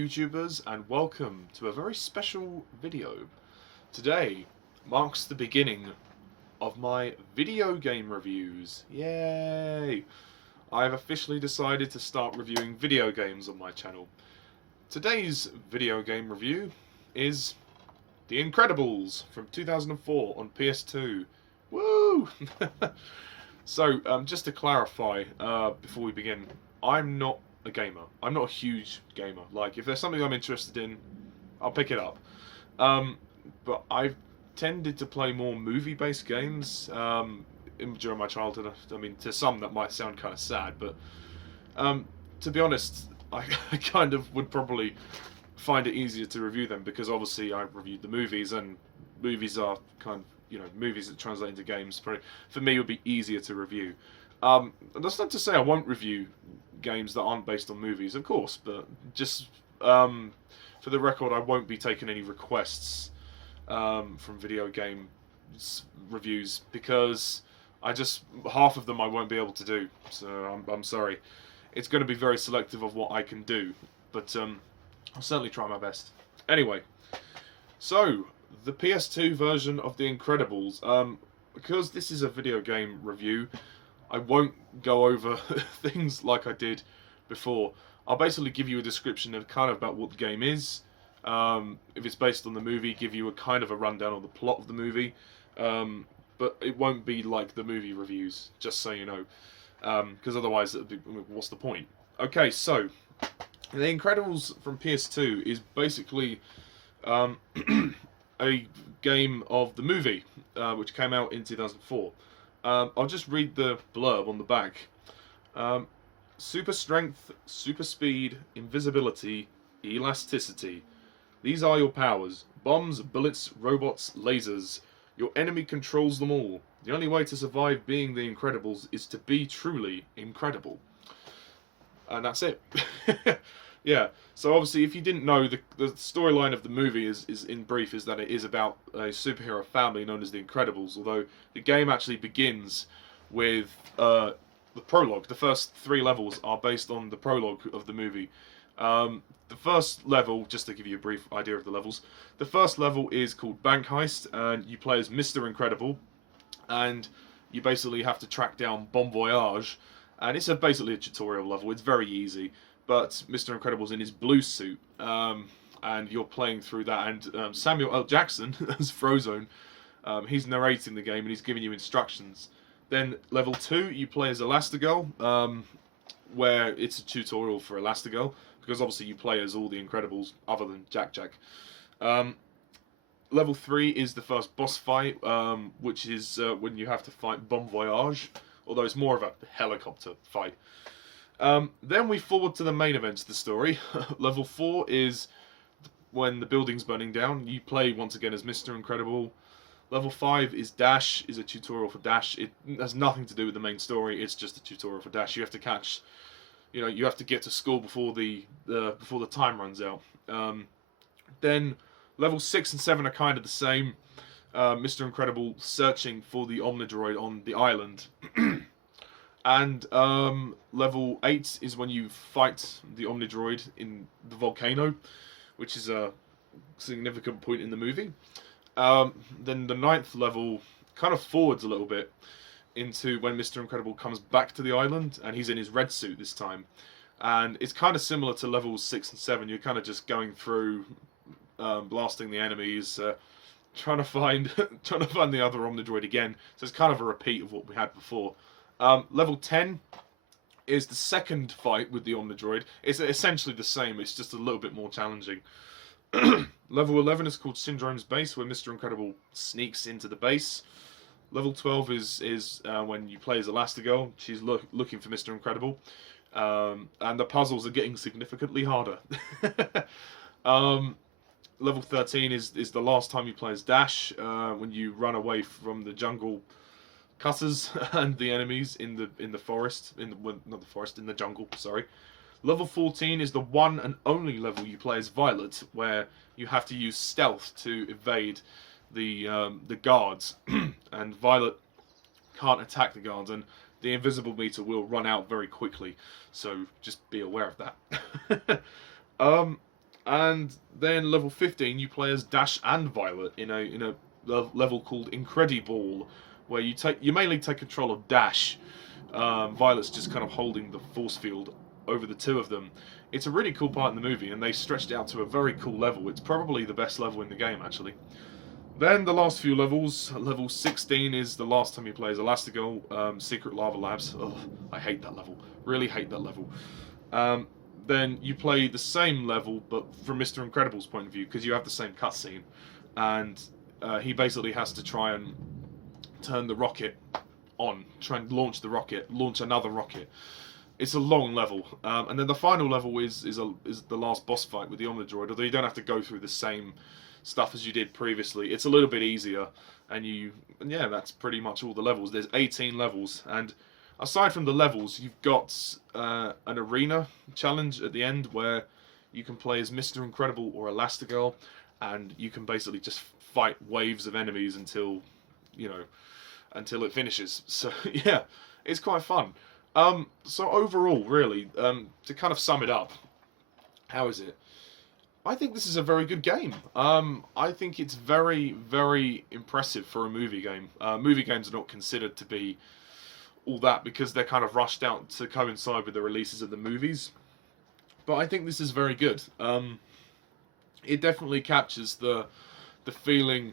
YouTubers, and welcome to a very special video. Today marks the beginning of my video game reviews. Yay! I have officially decided to start reviewing video games on my channel. Today's video game review is The Incredibles from 2004 on PS2. Woo! So, just to clarify, before we begin, I'm not a gamer. I'm not a huge gamer. Like, if there's something I'm interested in, I'll pick it up. But I've tended to play more movie-based games during my childhood. I mean, to some that might sound kind of sad, but to be honest, I kind of would probably find it easier to review them because obviously I've reviewed the movies, and movies are kind of, movies that translate into games, probably, for me, would be easier to review. And that's not to say I won't review games that aren't based on movies, of course, but just for the record, I won't be taking any requests from video game reviews because half of them I won't be able to do, so I'm sorry. It's going to be very selective of what I can do, but I'll certainly try my best. Anyway, so the PS2 version of The Incredibles, because this is a video game review, I won't go over things like I did before. I'll basically give you a description of kind of about what the game is. If it's based on the movie, give you a kind of a rundown of the plot of the movie. But it won't be like the movie reviews, just so you know. Because otherwise, what's the point? Okay, so The Incredibles from PS2 is basically a game of the movie, which came out in 2004. I'll just read the blurb on the back. Super strength, super speed, invisibility, elasticity. These are your powers. Bombs, bullets, robots, lasers. Your enemy controls them all. The only way to survive being the Incredibles is to be truly incredible. And that's it. Yeah, so obviously if you didn't know, the storyline of the movie is in brief is that it is about a superhero family known as the Incredibles, although the game actually begins with the prologue. The first 3 levels are based on the prologue of the movie. The first level, just to give you a brief idea of the levels, the first level is called Bank Heist, and you play as Mr. Incredible, and you basically have to track down Bon Voyage, and it's basically a tutorial level. It's very easy. But Mr. Incredible's in his blue suit, and you're playing through that, and Samuel L. Jackson, as Frozone, he's narrating the game, and he's giving you instructions. Then level 2, you play as Elastigirl, where it's a tutorial for Elastigirl, because obviously you play as all the Incredibles, other than Jack Jack. Level 3 is the first boss fight, which is when you have to fight Bon Voyage, although it's more of a helicopter fight. Then we forward to the main events of the story. Level 4 is when the building's burning down. You play once again as Mr. Incredible. Level 5 is Dash, is a tutorial for Dash. It has nothing to do with the main story. It's just a tutorial for Dash. You have to catch, you have to get to school before the time runs out. Then level 6 and 7 are kind of the same. Mr. Incredible searching for the Omnidroid on the island. And level 8 is when you fight the Omnidroid in the volcano, which is a significant point in the movie. Then the 9th level kind of forwards a little bit into when Mr. Incredible comes back to the island, and he's in his red suit this time. And it's kind of similar to levels 6 and 7. You're kind of just going through, blasting the enemies, trying to find the other Omnidroid again. So it's kind of a repeat of what we had before. Level 10 is the second fight with the Omnidroid. It's essentially the same, it's just a little bit more challenging. Level 11 is called Syndrome's Base, where Mr. Incredible sneaks into the base. Level 12 is when you play as Elastigirl. She's looking for Mr. Incredible. And the puzzles are getting significantly harder. Level 13 is the last time you play as Dash, when you run away from the jungle cutters and the enemies in the forest, not the forest, in the jungle, sorry. Level 14 is the one and only level you play as Violet, where you have to use stealth to evade the guards, and Violet can't attack the guards, and the invisible meter will run out very quickly, so just be aware of that. And then level 15, you play as Dash and Violet in a level called Incrediball, where you mainly take control of Dash. Violet's just kind of holding the force field over the two of them. It's a really cool part in the movie, and they stretched it out to a very cool level. It's probably the best level in the game, actually. Then the last few levels, level 16 is the last time you play as Elastigirl, Secret Lava Labs. Ugh, I hate that level. Really hate that level. Then you play the same level, but from Mr. Incredible's point of view, because you have the same cutscene. And he basically has to try and turn the rocket on, try and launch the rocket, launch another rocket. It's a long level, and then the final level is the last boss fight with the Omnidroid. Although you don't have to go through the same stuff as you did previously, it's a little bit easier. And yeah, that's pretty much all the levels. There's 18 levels, and aside from the levels, you've got an arena challenge at the end where you can play as Mr. Incredible or Elastigirl, and you can basically just fight waves of enemies until it finishes. So yeah, it's quite fun. So overall, really, to kind of sum it up, how is it? I think this is a very good game. I think it's very, very impressive for a movie game. Movie games are not considered to be all that because they're kind of rushed out to coincide with the releases of the movies. But I think this is very good. It definitely captures the feeling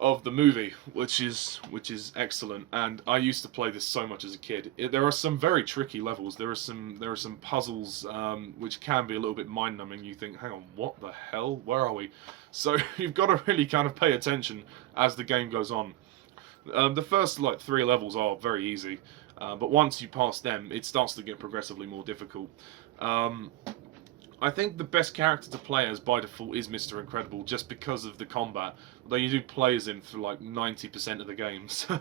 of the movie, which is excellent. And I used to play this so much as a kid. There are some very tricky levels. There are some puzzles which can be a little bit mind-numbing. You think, hang on, what the hell? Where are we? So you've got to really kind of pay attention as the game goes on. The first 3 levels are very easy, but once you pass them, it starts to get progressively more difficult. I think the best character to play as by default is Mr. Incredible, just because of the combat. Although you do play as him for 90% of the game, so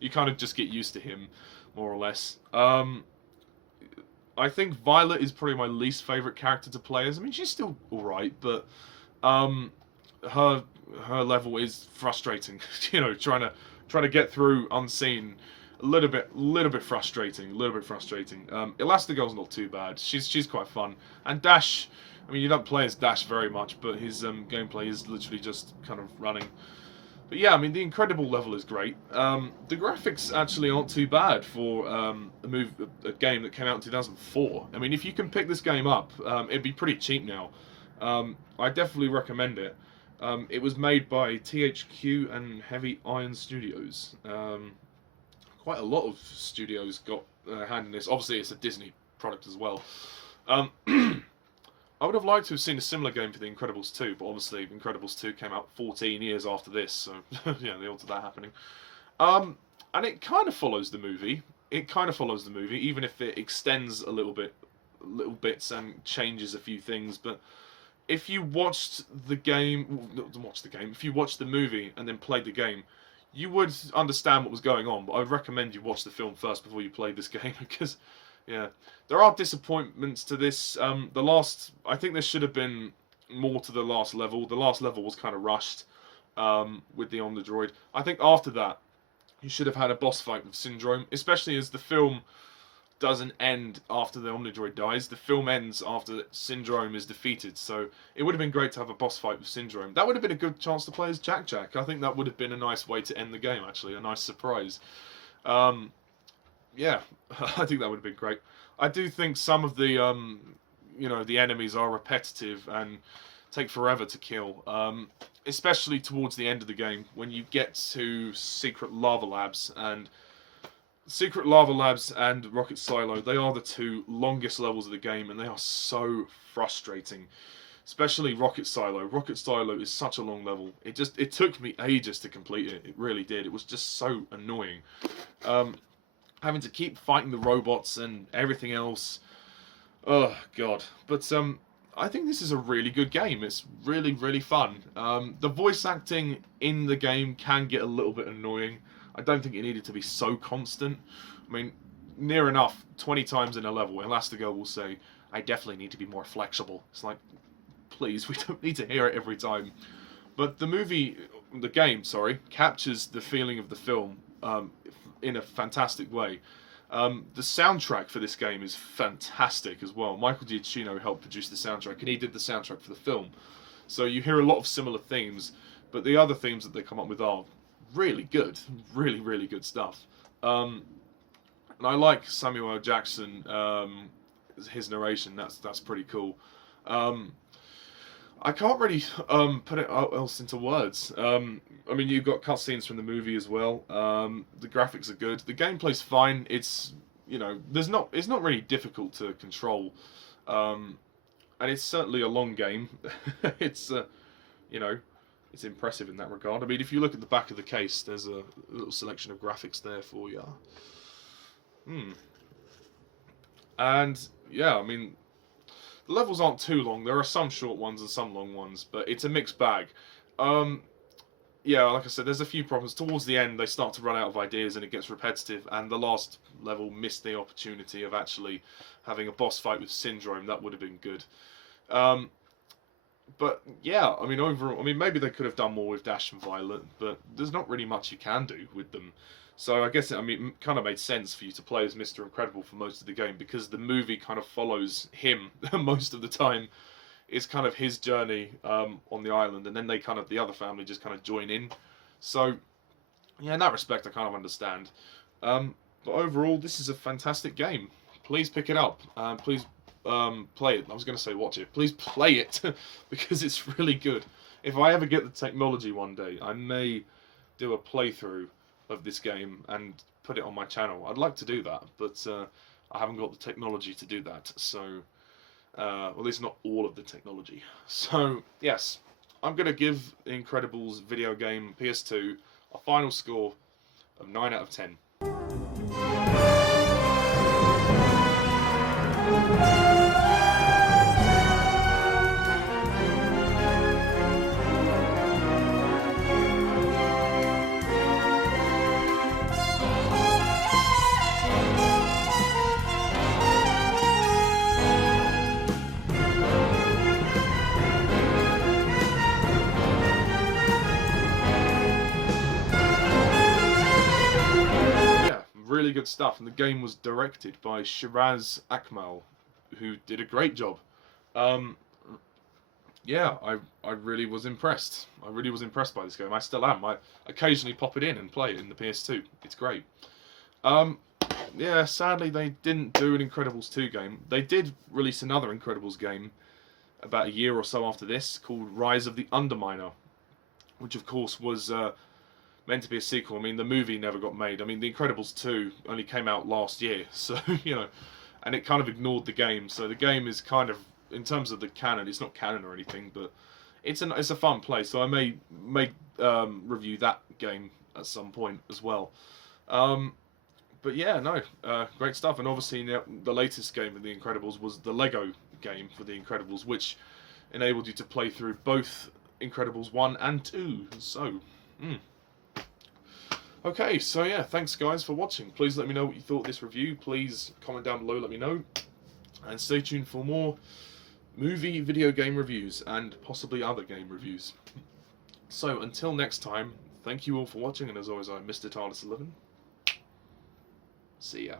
you kind of just get used to him, more or less. I think Violet is probably my least favourite character to play as. I mean, she's still alright, but her level is frustrating. Trying to get through unseen. A little bit frustrating. Elastigirl's not too bad. She's quite fun. And Dash, I mean, you don't play as Dash very much, but his gameplay is literally just kind of running. But yeah, I mean, the Incredible level is great. The graphics actually aren't too bad for a game that came out in 2004. I mean, if you can pick this game up, it'd be pretty cheap now. I definitely recommend it. It was made by THQ and Heavy Iron Studios. Quite a lot of studios got a hand in this. Obviously, it's a Disney product as well. I would have liked to have seen a similar game for The Incredibles 2, but obviously Incredibles 2 came out 14 years after this, so yeah, the odds of that happening. And it kind of follows the movie. Even if it extends little bits and changes a few things. But if you watched the game, if you watched the movie and then played the game, you would understand what was going on, but I would recommend you watch the film first before you play this game, because, yeah, there are disappointments to this. I think there should have been more to the last level. The last level was kind of rushed with the Omnidroid. I think after that, you should have had a boss fight with Syndrome, especially as the film doesn't end after the Omnidroid dies. The film ends after Syndrome is defeated, so it would have been great to have a boss fight with Syndrome. That would have been a good chance to play as Jack Jack. I think that would have been a nice way to end the game, actually, a nice surprise. Yeah, I think that would have been great. I do think some of the, the enemies are repetitive and take forever to kill, especially towards the end of the game, when you get to Secret Lava Labs and Rocket Silo. They are the 2 longest levels of the game, and they are so frustrating. Especially Rocket Silo. Rocket Silo is such a long level. It took me ages to complete it. It really did. It was just so annoying. Having to keep fighting the robots and everything else. Oh, God. But I think this is a really good game. It's really, really fun. The voice acting in the game can get a little bit annoying. I don't think it needed to be so constant. I mean, near enough, 20 times in a level, Elastigirl will say, I definitely need to be more flexible. It's like, please, we don't need to hear it every time. But the game captures the feeling of the film in a fantastic way. The soundtrack for this game is fantastic as well. Michael Giacchino helped produce the soundtrack, and he did the soundtrack for the film. So you hear a lot of similar themes, but the other themes that they come up with are really good. Really, really good stuff. And I like Samuel L. Jackson, his narration. That's pretty cool. I can't really put it else into words. I mean, you've got cutscenes from the movie as well. The graphics are good. The gameplay's fine. It's, you know, it's not really difficult to control, and it's certainly a long game. It's you know, it's impressive in that regard. I mean, if you look at the back of the case, there's a little selection of graphics there for you. And yeah, I mean, the levels aren't too long. There are some short ones and some long ones, but it's a mixed bag. Yeah, like I said, there's a few problems. Towards the end, they start to run out of ideas and it gets repetitive, and the last level missed the opportunity of actually having a boss fight with Syndrome. That would have been good. But yeah, I mean, overall, I mean, maybe they could have done more with Dash and Violet, but there's not really much you can do with them. So I guess it kind of made sense for you to play as Mr. Incredible for most of the game, because the movie kind of follows him most of the time. It's kind of his journey on the island, and then the other family just kind of join in. So yeah, in that respect, I kind of understand. But overall, this is a fantastic game. Please pick it up. Please play it. I was going to say watch it. Please play it because it's really good. If I ever get the technology one day, I may do a playthrough of this game and put it on my channel. I'd like to do that, but I haven't got the technology to do that. So, well, at least not all of the technology. So, yes, I'm going to give The Incredibles video game PS2 a final score of 9 out of 10. Really good stuff, and the game was directed by Shiraz Akmal, who did a great job. Yeah, I really was impressed. I really was impressed by this game. I still am. I occasionally pop it in and play it in the PS2. It's great. Yeah, sadly they didn't do an Incredibles 2 game. They did release another Incredibles game about a year or so after this, called Rise of the Underminer, which of course was meant to be a sequel. I mean, the movie never got made. I mean, The Incredibles 2 only came out last year, so, you know, and it kind of ignored the game. So the game is kind of, in terms of the canon, it's not canon or anything, but it's a fun play. So I may review that game at some point as well. But yeah, no, great stuff. And obviously the latest game of The Incredibles was the Lego game for The Incredibles, which enabled you to play through both Incredibles 1 and 2. So, okay, so yeah, thanks guys for watching. Please let me know what you thought of this review. Please comment down below, let me know. And stay tuned for more movie, video game reviews, and possibly other game reviews. So, until next time, thank you all for watching, and as always, I'm Mr. TARDIS11. See ya.